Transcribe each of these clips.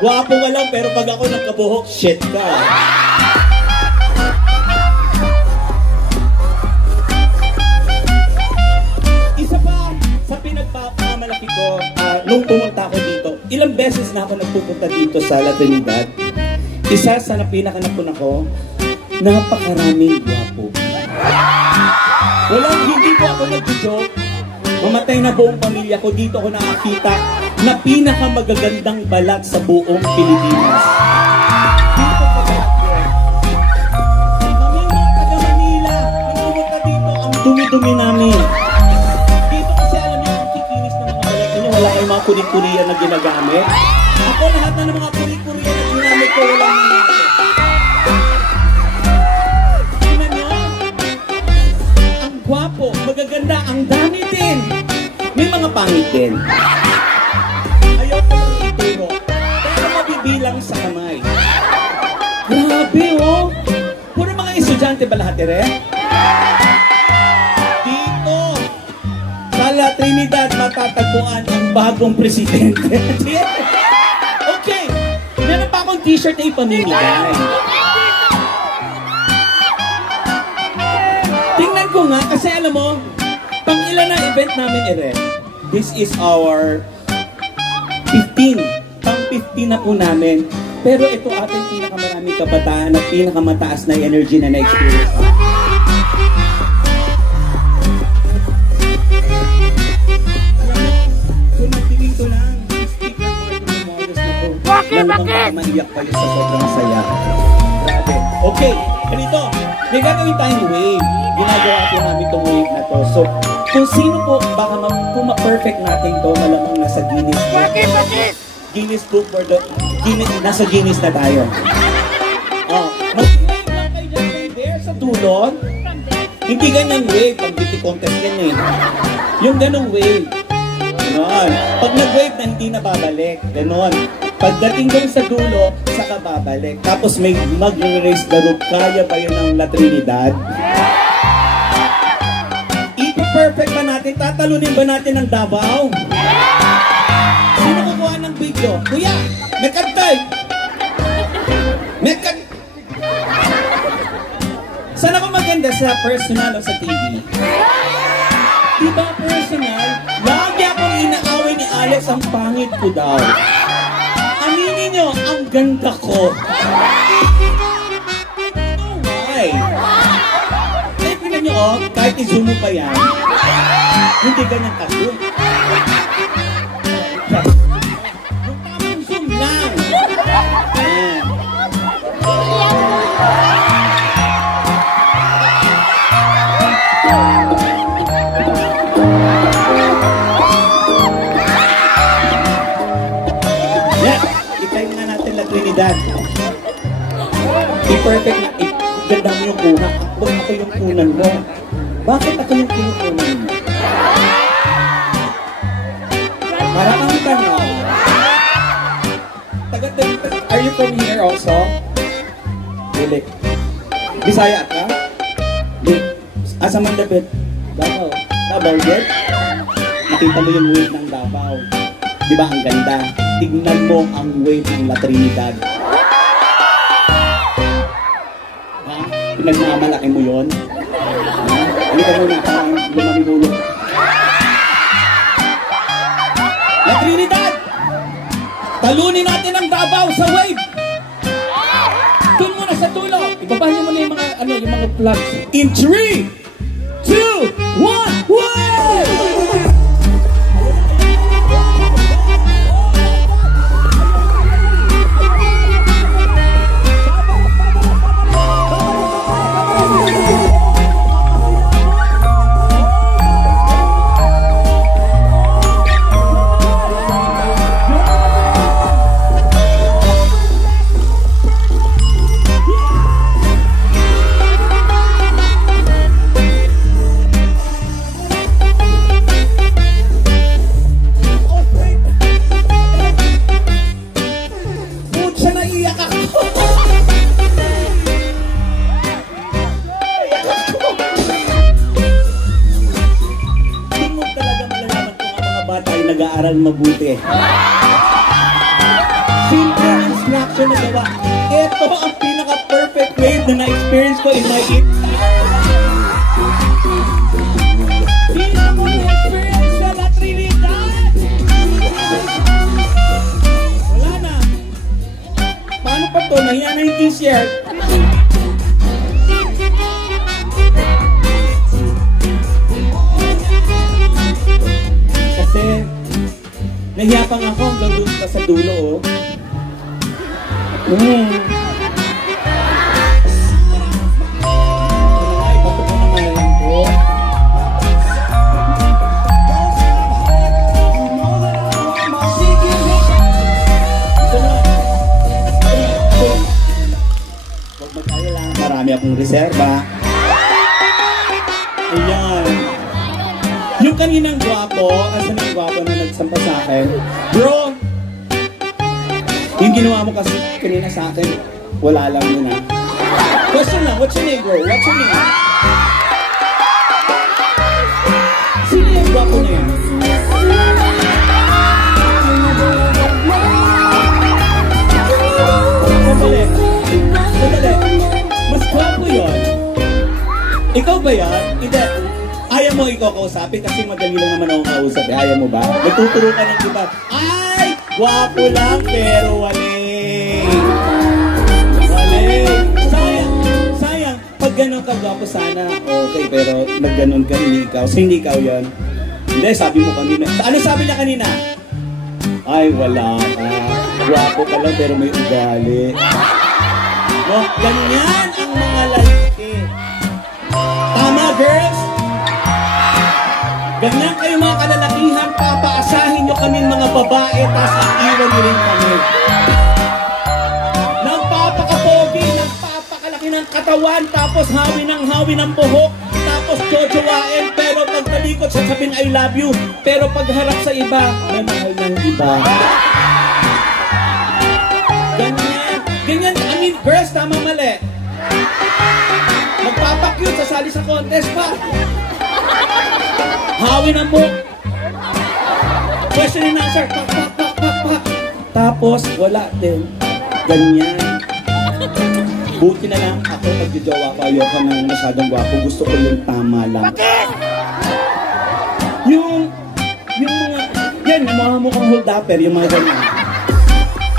Gwapo ka lang, pero pag ako nagkabuhok, shit ka. Isa pa sa pinagpapamalaki ko, nung pumunta ako dito, ilang beses na ako nagpupunta dito sa La Trinidad. Isa sa pinakanapun ako, napakaraming gwapo. Hindi po ako nag-joke. Mamatay na buong pamilya ko, dito ako nakakita na pinakamagagandang balat sa buong Pilipinas. Dito sa balat yun. Kami mga taga Manila, nung pumunta dito, ang dumi-dumi namin. Dito kasi alam niyo, ang kikinis ng mga balat niyo, wala kayong mga kuri-kuriya na ginagamit. Ako lahat na ng mga kuri-kuriya na ginamit ko, wala nang gwapo, magaganda, ang dami din. May mga pangit din. Ayaw ko lang ituro, pero mabibilang sa kamay. Grabe oh! Puro mga estudyante ba lahat dito, sa La Trinidad, matatagpuan ang bagong presidente. Okay, meron pa akong t-shirt na ipamimigay. Ko nga, kasi alam mo, pang ilan na event namin this is our 15. Pang 15 na po namin. Pero ito ating pinakamaraming kabataan at pinakamataas na energy na na-experience. Kung nagpiling ko lang, speaker Martin Romualdez na po. Bakit? Maiyak kayo sa sobrang saya. Grabe. Okay, ganito. May gagawin tayong wave. Ginagawa po namin itong wave na to. So, kung sino po, baka kung ma-perfect natin to, malamang nasa Guinness Book. Bakit? Guinness Book for the... nasa Guinness na tayo. Mag-wave lang kayo dyan from there sa tulon. Hindi ganyan wave. Pag beauty contest yan eh. Yung ganong wave. Ganon. Pag nag-wave na hindi na babalik. Ganon. Pagdating doon sa dulo, saka babalik. Tapos may mag-raise the roof. Kaya ba yun ng La Trinidad? Ipa-perfect ba natin? Tatalunin ba natin ang Davao? Sino kukuha ng video? Kuya, may kantay! Saan ako maganda? Sa personal o sa TV? Diba personal? Lagi akong inaaway ni Alex, ang pangit ko daw. Aminin nyo, ang ganda ko. Why? Kaya pinan nyo, kahit i-zoom mo pa yan, hindi ganyan ka-zoom. Yung tamang zoom lang. Ayan. Trinidad. I-perfect na, ganda mo yung kuna. Ako yung kunan mo. Bakit ako yung kinukunan mo? Para kang tanong. Are you from here also? Dili. Bisaya ka? Asa man dapit? Davao. Davao yet? Nakita mo yung wave ng Davao. Diba ang ganda? Tignan mo ang wave ng La Trinidad. Ha? Pinagmamalaki mo yun? Ha? Hindi ka muna, parang lumaminulo. La Trinidad! Talunin natin ang Davao sa wave! Doon muna sa tulo! Ibabahin mo na yung mga plugs. In 3, 2, 1, wave! Nag-aaral mabuti. Simple siya nagawa. Ito ang pinaka-perfect wave na na-experience ko in my life. Hindi mo na-experience siya na Trinidad. Wala na. Paano pa to? Nahiya na yung t-shirt. Kasi nahiya pa nga ako hanggang doon pa sa dulo, oh. Ipato ko na ngayon ko. Huwag mag-alala, marami akong reserba. Ayan. Yung kaninang gwapo, asan ang gwapo na nagsampa sa akin? Bro, yung ginawa mo kasi kanina sa akin, wala lang yun, ha? Question lang, what's your name, bro? What's your name? Sino yung gwapo na yan? Sandali. Sandali. Mas gwapo yun. Ikaw ba yan? Hindi. Ayaw mo ikaw kausapin kasi madali lang naman akong kausap. Ayaw mo ba? Nagtuturo ka ng iba. Ay! Gwapo lang pero wali. Wali. Sayang. Sayang. Pag ganun ka gwapo sana, okay. Pero nagganon ka, hindi ikaw. So hindi ikaw yan. Hindi, sabi mo kanina. Ano sabi niya kanina? Ay, wala ka. Gwapo ka lang pero may ugali. No, ganyan ang mga lalaki. Tama, girls? Ganyan kayo mga kalalakihan, papaasahin nyo kaming mga babae, tapos iiwan nyo rin kami. Nagpapakapogi, nagpapakalaki ng katawan, tapos hawi ng buhok, tapos jojowain, pero pag talikot sasabihin I love you, pero pag harap sa iba, may mahal ng iba. Ganyan, ganyan, I mean, girls, tama mali. Magpapakyut, sasali sa contest pa. Hawi ng buhok. Question and answer. Pak, pak, pak, pak, pak. Tapos, wala din. Ganyan. Buti na lang ako pag-jowa ko. Ayoko nang masyadong gwapo. Gusto ko yung tama lang. Bakit? Yung mga, yan, yung mga mukhang hold-upper, yung mga ganyan.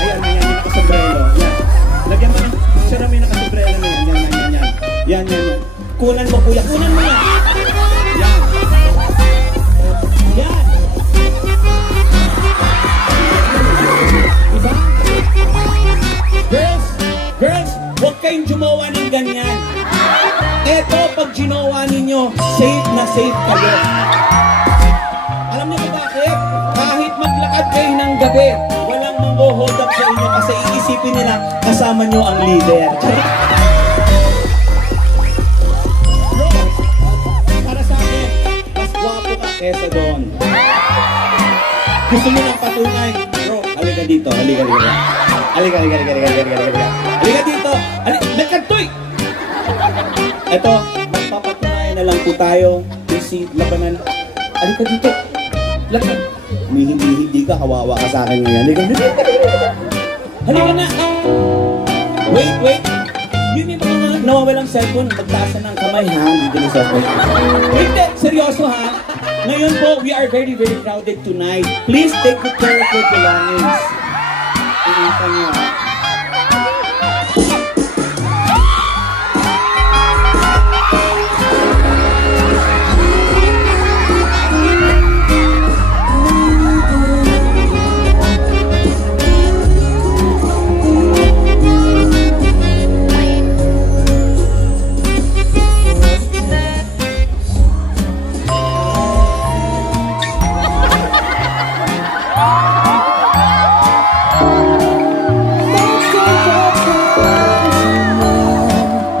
Ayan, ayan, yung nakasobrelo. Yan. Lagyan mo ng, siya namin nakasobrelo na yan. Yan, yan, yan, yan. Yan, yan, yan. Kunan mo, kuya. Kunan mo yan. Yan. Yan. Diba? Girls, huwag kayong jumawa ng ganyan. Eto, pag ginawa ninyo, safe na safe kayo. Alam niyo ba bakit? Kahit maglakad kayo ng gabi, walang mangho-hold up sa inyo kasi iisipin nila kasama nyo ang leader. Bro, para sa akin, mas gwapo ka kesa doon. Gusto mo ng patunay? Bro, halika dito, halika dito. Halika dito. Nagkantoy! Eto, magpapatunayan na lang po tayo. Busy, labanan. Halika dito. Lakad. Hindi ka, kawawa ka sa akin ngayon. Halika na. Wait. Yun yung mga nawawalang cellphone. Magtaasan ng kamay, ha? Dito na cellphone. Wait, seryoso, ha? Ngayon po, we are very, very crowded tonight. Please take good care of your belongings. Ingatan nyo, ha?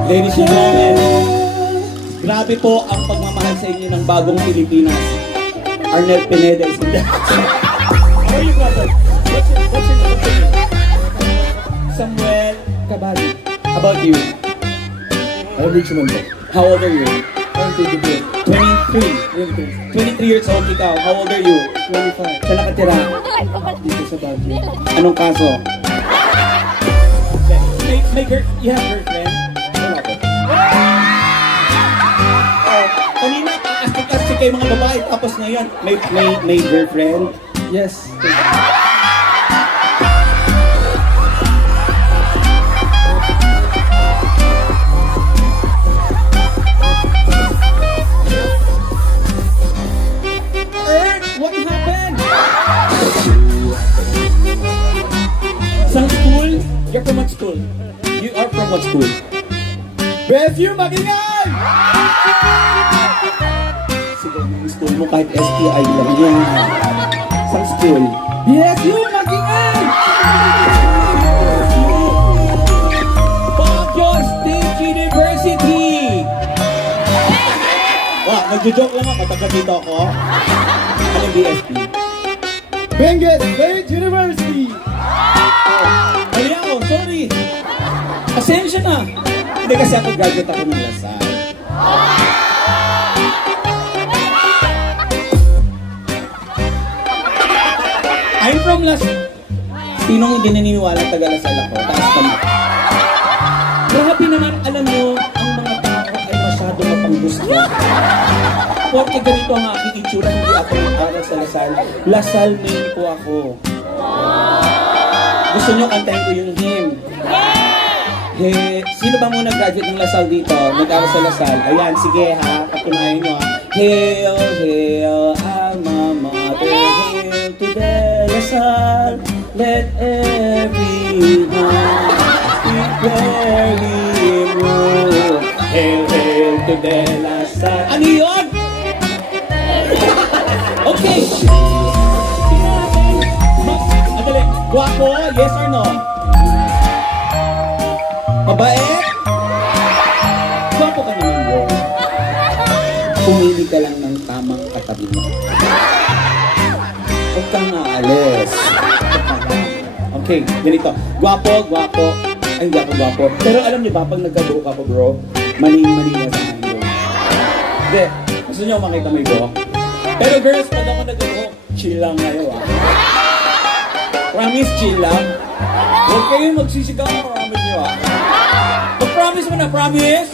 Ladies and gentlemen, grabe po ang pagmamahal sa inyo ng bagong Pilipinas. Arnel Pineda is in the house. How are you, brother? What's your name? Samuel Cabali. How about you? I'm Richmond. How old are you? I'm 23. 23. 23 years old ikaw. How old are you? 25. Saan nakatira? Dito sa Baguio. Anong kaso? You have girlfriend? Wala po. Kanina, astig-astig kayo mga babae, tapos ngayon, may girlfriend? Yes. What happened? Sang school? You're from what school? You are from what school? BSU Magingay! Sige, yung school mo kahit STI lang yan. Sang school? BSU Magingay! Baguio State University! Wow, nagjo-joke lang ako, taga dito ako. Anong BSP? Benguet State University! Mali ako, sorry. Pasensya na. Hindi kasi ako graduate ako ng Lasal. I'm from Lasal. Sinong hindi naniniwala taga Lasal ako? Taas kami. Grabe naman, alam mo, ang mga tao ay masyado mapanggusto. Porque ganito ang aking itsura, hindi ako nag-aral sa Lasal. Lasal main po ako. Gusto nyo kantahin ko yung hymn? Hey, sino ba muna graduate ng Lasal dito? Nag-aral sa Lasal? Ayan, sige ha, patunayan nyo ha. Hail, hail, alma mater, hail to the Lasal. Let everyone prepare him rule. Hail, hail to the Lasal. Ano yun? Okay. Madali. Guwapo, yes or no? Mabait? Guwapo ka naman, bro. Pumili ka lang ng tamang katabi mo. Huwag kang aalis. Okay, ganito. Guwapo, guwapo. Ay, hindi ako guwapo. Pero alam niyo ba, pag nagkabuo ka po, bro, maning-mani na sa akin, bro. Hindi. Gusto niyo makita mo ito? Pero girls, pag ako nagkabuo, chill lang kayo, ah. Promise, chill lang. Huwag kayo magsisigaw, promise nyo, ah. Mag-promise mo na, promise?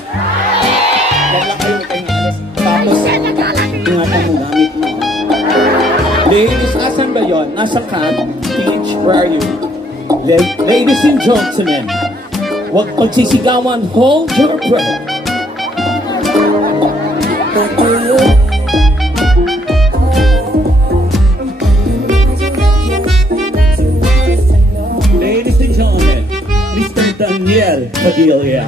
Yan lang kayo, huwag kayong alis. Tapos, ingatan mo, gamit mo. Ladies, asan ba yun? Nasa cat? Teach, where are you? Ladies and gentlemen, huwag pagsisigawan, hold your breath. Ladies and gentlemen, Mr. Daniel Padilla.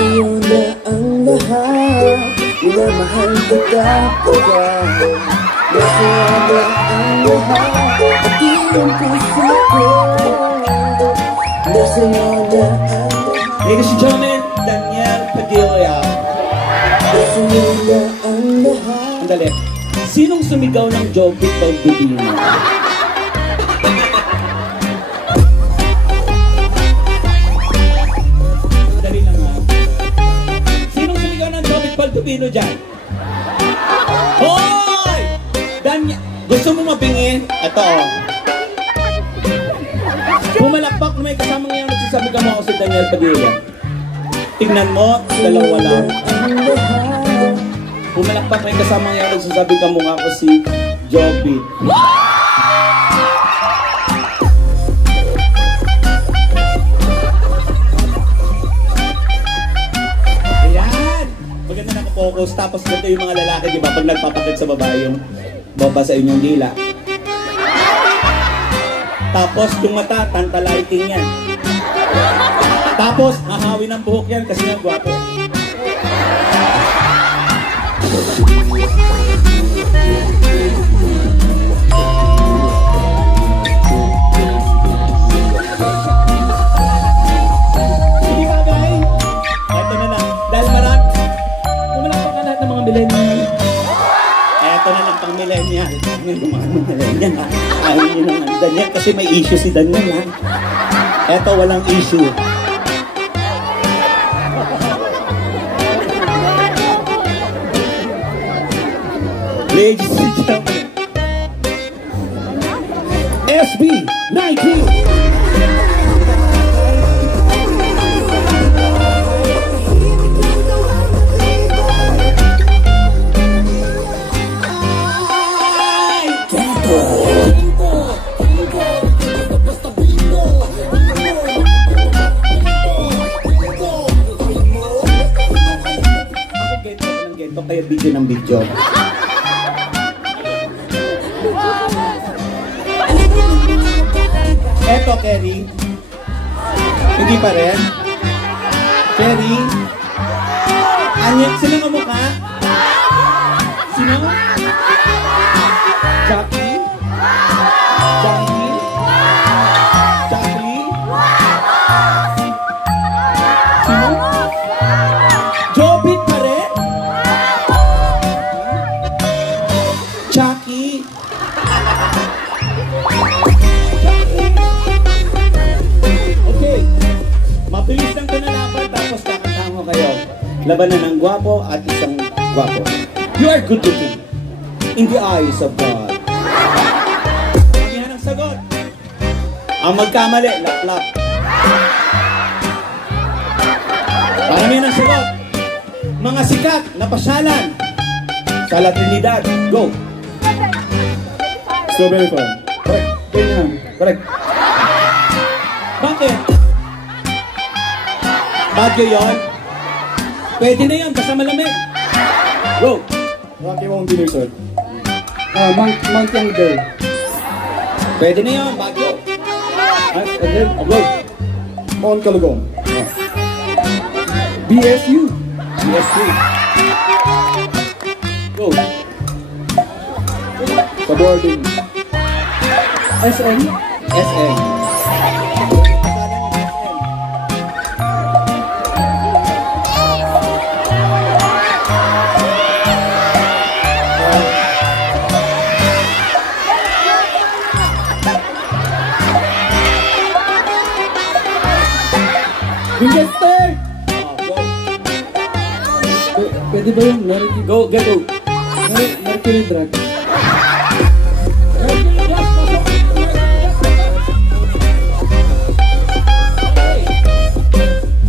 Sa'yo na ang lahat, minamahal kita agad. Sa'yo na ang lahat, pati ang puso ko. Sa'yo na ang lahat. Ladies and gentlemen, Daniel Padilla. Sa'yo na ang lahat. Andali, sinong sumigaw ng Jobit Pagdubino? Dali lang ha. Sinong sumigaw ng Jobit Pagdubino dyan? Hoy! Daniel, gusto mo mabingin? Ito oh. Pumalakpak na may kasama ngayon nagsasabi ka mo ako si Daniel Padilla. Tignan mo, dalawa lang. Pumalakpak may kasama ngayon nagsasabi ka mukha ko si Joby. Ayan! Maganda nakapokus. Tapos ganito yung mga lalaki, di ba? Pag nagpapakit sa babae yung baba sa inyong dila. Tapos yung mata, tantalighting yan. Tapos, hahawin ang buhok yan kasi nga gwapo. Hindi ka bagay? Eto na lang. Dahil marami, pumalakpak ka lahat ng mga millennial. Eto na lang pang millennial. Yung mga millennial ha. Ayaw nyo naman Daniel kasi may issue si Daniel ha. Eto walang issue. Ladies and gentlemen, SB 19. video ng video. Eto, Kerry. Hindi pa rin. Kerry. Sino ang mukha? Sino? Jackie? Jackie? Jackie? Sino? Jobit pa rin? Jackie? Okay. Mabilis lang ito na laban tapos kakantahan ko kayo. Labanan ng gwapo at isang gwapo. You are good looking in the eyes of God. Yan ang sagot. Ang magkamali, laplap. Paramihan ang sagot. Mga sikat na pasyalan sa La Trinidad. Go. Strawberry farm. Correct. Ganyan. Correct. Bakit? Bagyo yun? Pwede na yan, basta malamig. Go. Rocky Mountain Resort. Mount Youngder. Pwede na yan, Bagyo. Again. Go. Mount Calugong. BSU. BSC. Go. Sa boarding. SM. SM. Winchester. Go. Pwede ba yung Mercury? Go, get go. Mercury Drug.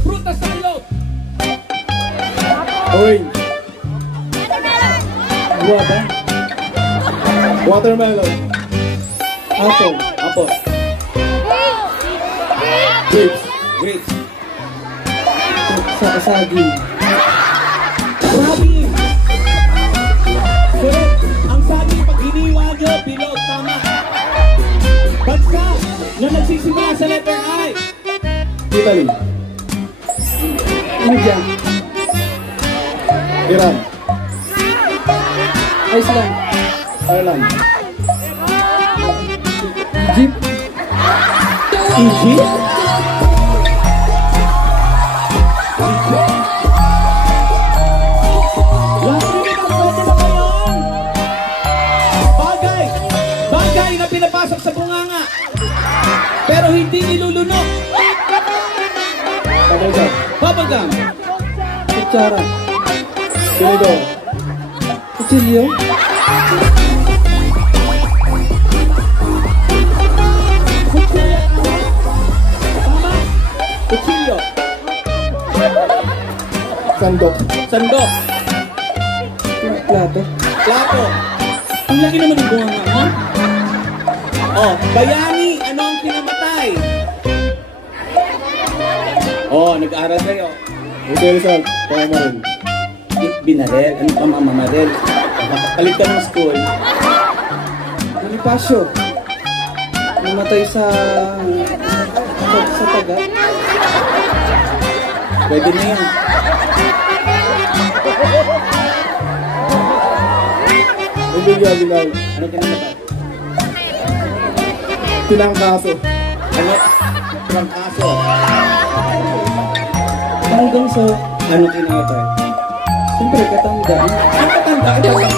Frutas sa ilog. Orange. Guava. Watermelon. Apple. Apple. Grapes. Grapes. Saging. Saging. Correct. Ang saging pag hiniwa nyo, bilog, tama. Bansa na nagsisimula sa letter I. Italy. India. Iran. Iceland. Ireland. Egypt. Egypt? Bagay na pinapasok sa bunganga pero hindi nilulunok. Pabagam. Babagam. Kutsara. Tinidor. Kutsilyo. Tama. Kutsilyo. Sandok. Sandok. Plato. Plato. Ang laki naman ng bunganga mo. Oh, bayani, ano ang kinamatay? Oh, nag-aaral kayo. Jose Rizal. Pamamaril. Binarel, ano pa mamamarel? Palit ka ng school. Bonifacio. Namatay sa taga. Pwede na yan. Emilio Aguilar. Ano kinamatay? Tinangkaso. Ano? Trangkaso. Hanggang sa, Ano kinamatay? siyempre, katandaan. Ang katanda, ito lang.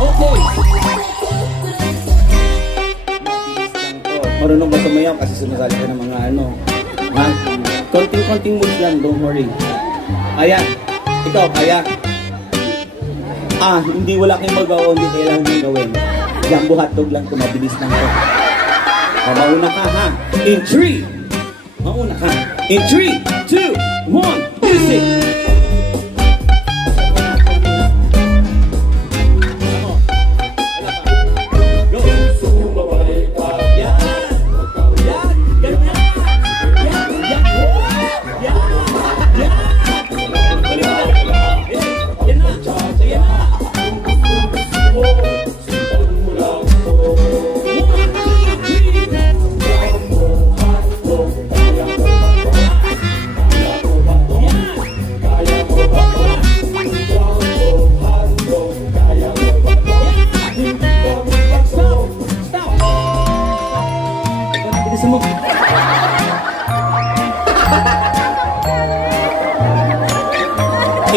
Okay. Marunong ba sumayaw kasi sumasali ka ng mga ano? Ha? Konting-konting moves lang, don't worry. Aya, ikaw, Aya. Hindi wala kayong magawa, hindi kailangan nyo gawin. Jumbo hotdog lang, tumabilis lang to. Mauna ka ha. In 3. Mauna ka. In 3, 2, 1, music! Yan! Yan! Ganyan! Yan! Yan!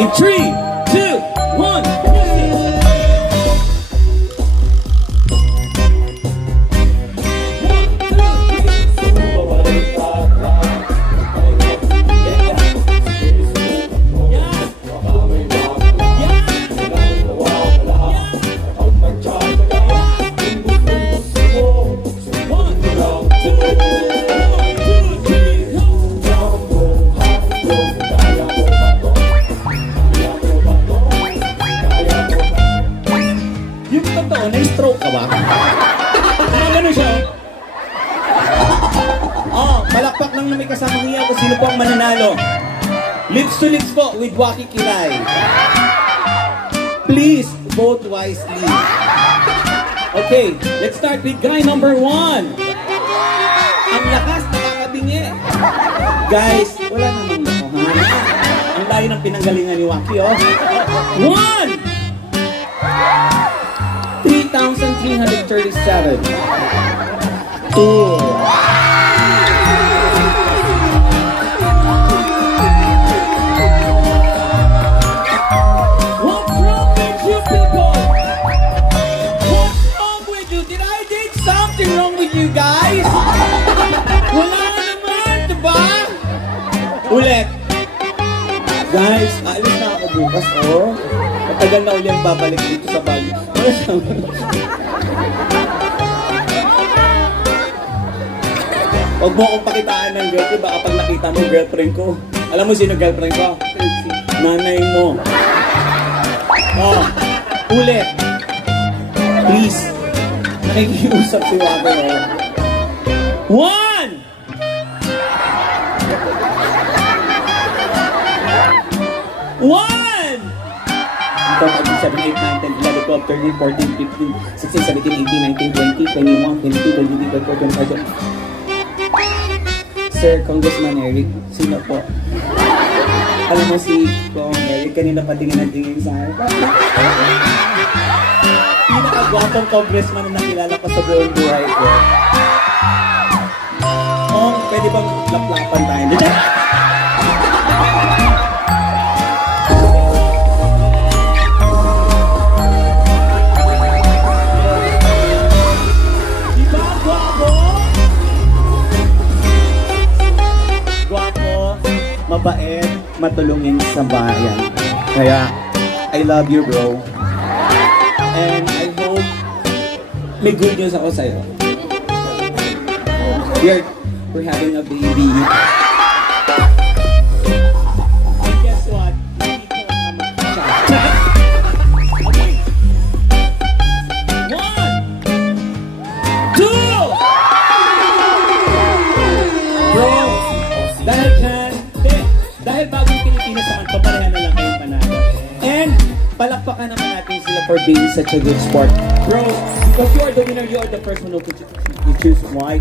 In 3, 2, 1, music! Yung totoo, na-stroke ka ba? Ganun siya. Oh, palakpak lang na may kasamang hiya kung sino po ang mananalo. Lips to lips po with Waki Kiray. Please vote wisely. Okay, let's start with guy number 1. Ang lakas nakakabingi. Guys, wala namang lokohan. Ang layo ng pinanggalingan ni Waki, oh. 1! 3,337. 2. What's wrong with you people? What's wrong with you? Did I did something wrong with you guys? Wala naman, diba? Ulit. Guys, alis na ako bukas, oh. Matagal na ulit babalik dito sa Bali. Huwag mo akong pakitaan ng girlfriend, baka pag nakita mo girlfriend ko. Alam mo sino girlfriend ko? Nanay mo. Oh, ulit. Please. Nakikiusap si Waki, oh. 1! 1! 7, 8, 9, 10, 11, 12, 13, 14, 15, 16, 17, 18, 19, 20, 21, 22, 23, 24, 25. Sir, Congressman Eric, sino po? Alam mo si Kong Eric, kanina pa tingin sa akin. Pinakagwapong congressman na nakilala ko sa buong buhay ko. Oh, pwede bang laplapan tayo? Mabait, matulungin sa bayan. Kaya, I love you, bro. And I hope may good news ako sa'yo. We're having a baby. And guess what? Hindi ko naman siya. Okay. 1, 2! Bro, dahil bagong Pilipinas naman, paparehan na lang kayong panalo. And, palakpakan naman natin sila for being such a good sport. Bro, because you are the winner, you are the first one who choose white.